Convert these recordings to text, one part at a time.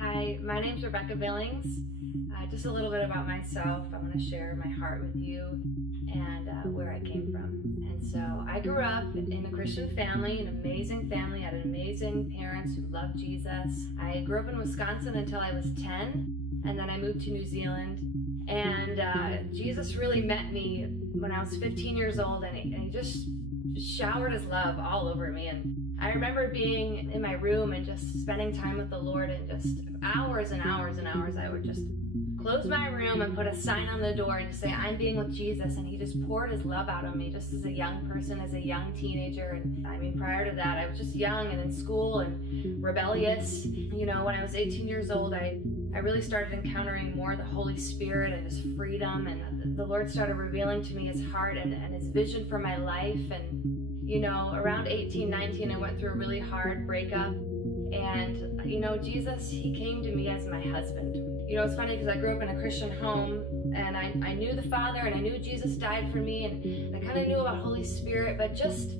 Hi, my name's Rebekah Billings. Just a little bit about myself. I want to share my heart with you and where I came from. And so I grew up in a Christian family, an amazing family, had amazing parents who loved Jesus. I grew up in Wisconsin until I was 10, and then I moved to New Zealand. And Jesus really met me when I was 15 years old, and he just showered his love all over me. And I remember being in my room and just spending time with the Lord, and just hours and hours and hours I would just close my room and put a sign on the door and just say, I'm being with Jesus. And he just poured his love out on me just as a young person, as a young teenager. And I mean, prior to that, I was just young and in school and rebellious. When I was 18 years old, I really started encountering more of the Holy Spirit and his freedom. And the Lord started revealing to me his heart and his vision for my life. And around 18, 19, I went through a really hard breakup. And, Jesus, he came to me as my husband. It's funny because I grew up in a Christian home, and I knew the Father, and I knew Jesus died for me, and I kind of knew about Holy Spirit, but just,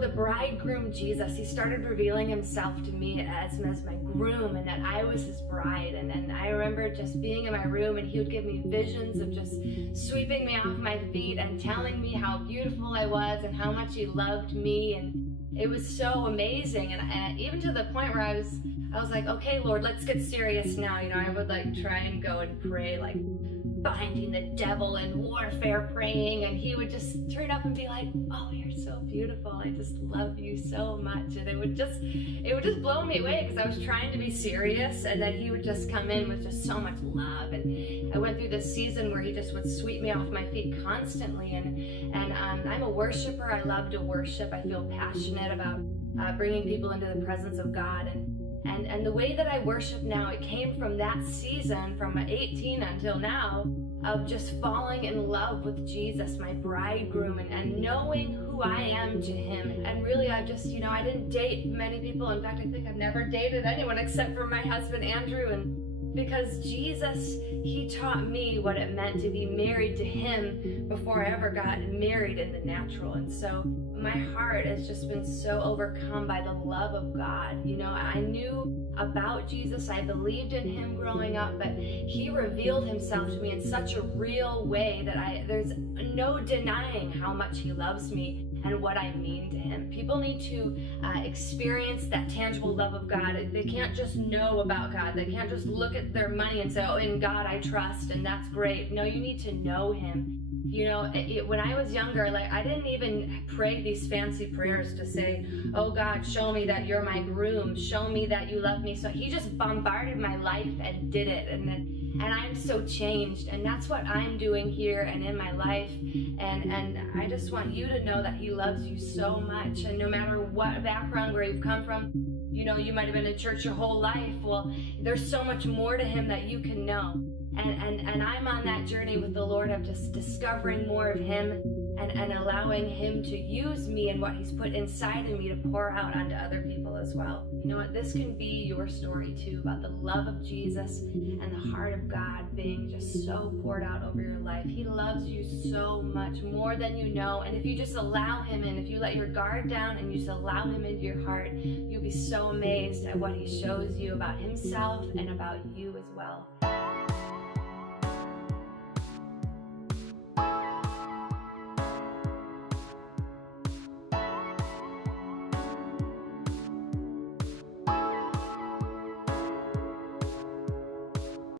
the bridegroom Jesus, he started revealing himself to me as my groom, and that I was his bride. And I remember just being in my room, and he would give me visions of just sweeping me off my feet and telling me how beautiful I was and how much he loved me. And it was so amazing. And even to the point where I was like, okay, Lord, let's get serious now. I would try and go and pray, binding the devil and warfare praying, and he would just turn up and be like, oh, you're so beautiful, I just love you so much. And it would just blow me away, because I was trying to be serious, and then he would just come in with just so much love. And I went through this season where he just would sweep me off my feet constantly. And I'm a worshiper. I love to worship. I feel passionate about bringing people into the presence of God. And the way that I worship now, it came from that season, from 18 until now, of just falling in love with Jesus, my bridegroom, and knowing who I am to him. And really, I just, I didn't date many people. In fact, I think I've never dated anyone except for my husband, Andrew. And because Jesus, he taught me what it meant to be married to him before I ever got married in the natural. And so my heart has just been so overcome by the love of God. I knew about Jesus. I believed in him growing up, but he revealed himself to me in such a real way that there's no denying how much he loves me and what I mean to him. People need to experience that tangible love of God. They can't just know about God. They can't just look at their money and say, oh, in God I trust, and that's great. No, you need to know him. When I was younger, I didn't even pray these fancy prayers to say, oh God, show me that you're my groom, show me that you love me. So he just bombarded my life and did it. And I'm so changed, and that's what I'm doing here and in my life. And I just want you to know that he loves you so much. And no matter what background, where you've come from, you might have been in church your whole life. Well, there's so much more to him that you can know. And I'm on that journey with the Lord of just discovering more of him and allowing him to use me and what he's put inside of me to pour out onto other people as well. You know what? This can be your story too, about the love of Jesus and the heart of God being just so poured out over your life. He loves you so much, more than you know. And if you just allow him in, if you let your guard down and you just allow him into your heart, you'll be so amazed at what he shows you about himself and about you as well.